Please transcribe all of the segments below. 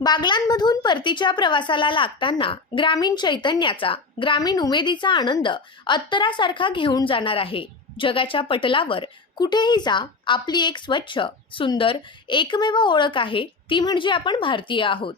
बागलांमधून परतीच्या प्रवासाला लागताना ग्रामीण चैतन्याचा, ग्रामीण उमेदीचा आनंद अत्तरासारखा घेऊन जाणार आहे। जगाच्या पटलावर कुठेही जा, आपली एक स्वच्छ, सुंदर, एकमेव ओळख आहे, ती म्हणजे आपण भारतीय आहोत।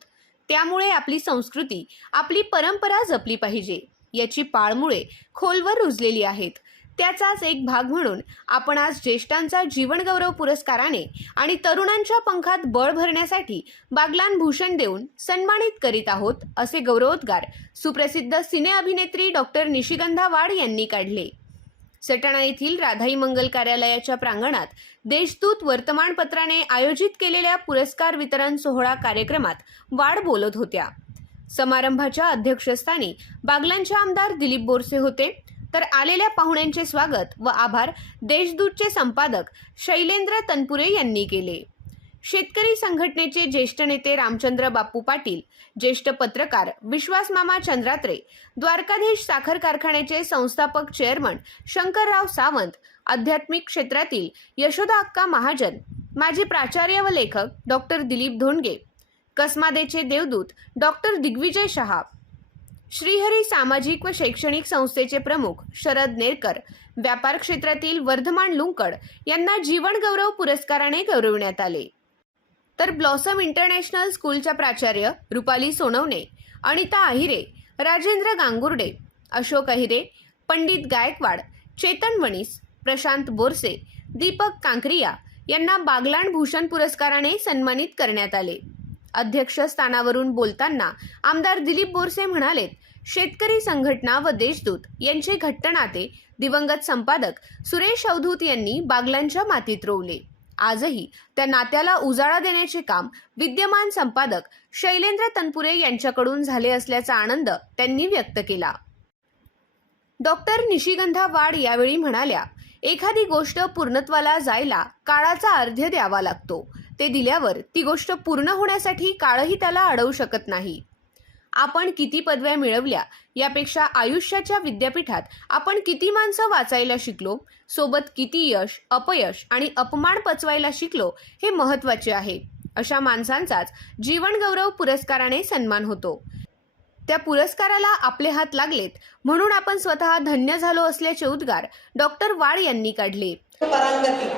त्यामुळे आपली संस्कृती, आपली परंपरा जपली पाहिजे। याची पाळमुळे खोलवर रुजलेली आहेत। त्याचाच एक भाग म्हणून आपण आज ज्येष्ठांचा जीवनगौरव पुरस्काराने आणि तरुणांच्या पंखात बळ भरण्यासाठी बागलान भूषण देऊन सन्मानित करीत आहोत, असे गौरवोद्गार सुप्रसिद्ध सिने अभिनेत्री डॉक्टर निशिगंधा वाड यांनी काढले। सटाणा येथील राधाई मंगल कार्यालयाच्या प्रांगणात देशदूत वर्तमानपत्राने आयोजित केलेल्या पुरस्कार वितरण सोहळा कार्यक्रमात वाड बोलत होत्या। समारंभाच्या अध्यक्षस्थानी बागलांचे आमदार दिलीप बोरसे होते, तर आलेल्या पाहुण्यांचे स्वागत व आभार देशदूतचे संपादक शैलेंद्र तनपुरे यांनी केले। शेतकरी संघटनेचे ज्येष्ठ नेते रामचंद्र बापू पाटील, ज्येष्ठ पत्रकार विश्वास मामा चंद्रात्रे, द्वारकाधीश साखर कारखान्याचे संस्थापक चेअरमन शंकरराव सावंत, आध्यात्मिक क्षेत्रातील यशोदा अक्का महाजन, माजी प्राचार्य व लेखक डॉक्टर दिलीप धोंडगे, कसमादेचे देवदूत डॉक्टर दिग्विजय शहा, श्रीहरी सामाजिक व शैक्षणिक संस्थेचे प्रमुख शरद नेरकर, व्यापार क्षेत्रातील वर्धमान लुंकड यांना जीवनगौरव पुरस्काराने गौरविण्यात आले। तर ब्लॉसम इंटरनॅशनल स्कूलच्या प्राचार्य रुपाली सोनवणे, अनिता आहिरे, राजेंद्र गांगुर्डे, अशोक अहिरे, पंडित गायकवाड, चेतन वणीस, प्रशांत बोरसे, दीपक कांकरिया यांना बागलान भूषण पुरस्काराने सन्मानित करण्यात आले। अध्यक्षस्थानावरून बोलताना आमदार दिलीप बोरसे म्हणाले, शेतकरी संघटना व देशदूत यांचे घट्ट नाते दिवंगत संपादक सुरेश अवधूत यांनी बागलांच्या मातीत रोवले। आजही त्या नात्याला उजाळा देण्याचे काम विद्यमान संपादक शैलेंद्र तनपुरे यांच्याकडून झाले असल्याचा आनंद त्यांनी व्यक्त केला। डॉक्टर निशिगंधा वाड यावेळी म्हणाल्या, एखादी गोष्ट पूर्णत्वाला जायला काळाचा अर्ध्य द्यावा लागतो। ते दिल्यावर ती गोष्ट पूर्ण होण्यासाठी काळही त्याला अडवू शकत नाही। आपण किती पदव्या मिळवल्या यापेक्षा आयुष्याच्या विद्यापीठात आपण किती माणसं वाचायला शिकलो, सोबत किती यश, अपयश आणि अपमान पचवायला शिकलो हे महत्त्वाचे आहे। अशा माणसांचाच जीवनगौरव पुरस्काराने सन्मान होतो। त्या पुरस्काराला आपले हात लागलेत म्हणून आपण स्वतः धन्य झालो असल्याचे उद्गार डॉक्टर वाड यांनी काढले। परांगती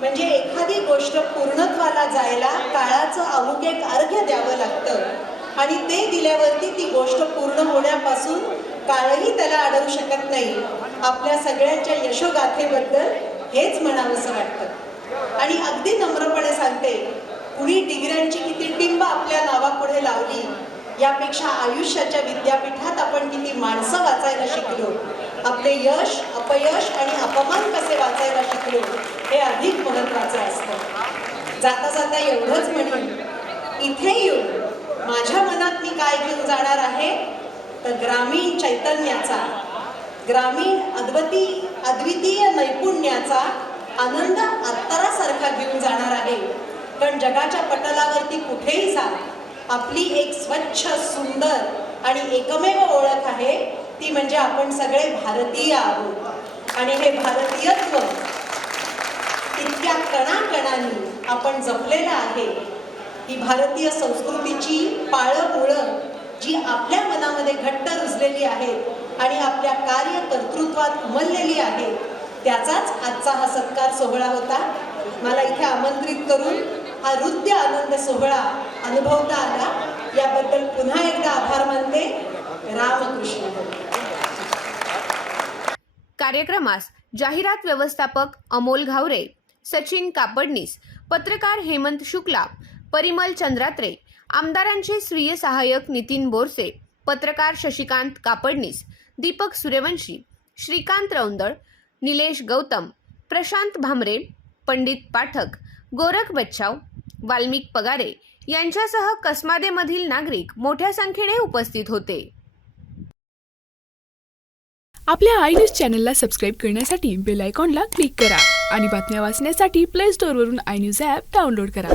म्हणजे एखादी गोष्ट पूर्णत्वाला जायला काळाचं अमुक एक अर्घ्य द्यावं लागतं आणि ते दिल्यावरती ती गोष्ट पूर्ण होण्यापासून काळही त्याला अडवू शकत नाही। आपल्या सगळ्यांच्या यशोगाथेबद्दल हेच म्हणावंसं वाटतं आणि अगदी नम्रपणे सांगते, कुणी डिग्र्यांची किती टिंब आपल्या नावापुढे लावली यापेक्षा आयुष्याच्या विद्यापीठात आपण किती माणसं वाचायला शिकलो, आपले यश, अपयश आणि अपमान कसे वाचायला शिकलो हे अधिक महत्त्वाचं असतं। जाता जाता एवढंच म्हणून इथे येऊन माझ्या मनात मी काय घेऊन जाणार आहे तर ग्रामीण चैतन्याचा, ग्रामीण अद्वितीय नैपुण्याचा आनंद अत्तरासारखा घेऊन जाणार आहे। कारण जगाच्या पटलावरती कुठेही जा, आपली एक स्वच्छ, सुंदर आणि एकमेव ओळख आहे, ती म्हणजे आपण सगळे भारतीय आहोत आणि हे भारतीयत्व इतक्या कणाकणांनी आपण जपलेलं आहे। ही भारतीय संस्कृतीची पाळंमुळं जी आपल्या मनामध्ये घट्ट रुजलेली आहेत आणि आपल्या कार्यकर्तृत्वात उमललेली आहेत, त्याचाच आजचा हा सत्कार सोहळा होता। मला इथे आमंत्रित करून हा हृदय आनंद सोहळा अनुभवता आला, याबद्दल पुन्हा एकदा आभार मानते। रामकृष्ण। कार्यक्रमास जाहिरात व्यवस्थापक अमोल घावरे, सचिन कापडनीस, पत्रकार हेमंत शुक्ला, परिमल चंद्रात्रे, आमदारांचे स्वीय सहाय्यक नितीन बोरसे, पत्रकार शशिकांत कापडनीस, दीपक सूर्यवंशी, श्रीकांत रौंदळ, निलेश गौतम, प्रशांत भामरे, पंडित पाठक, गोरख बच्चाव, वाल्मिक पगारे यांच्यासह कसमादेमधील नागरिक मोठ्या संख्येने उपस्थित होते। आपल्या आय न्यूज चॅनलला सबस्क्राईब करण्यासाठी बेल आयकॉनला क्लिक करा आणि बातम्या वाचण्यासाठी प्ले स्टोअरवरून आय न्यूज ॲप डाउनलोड करा।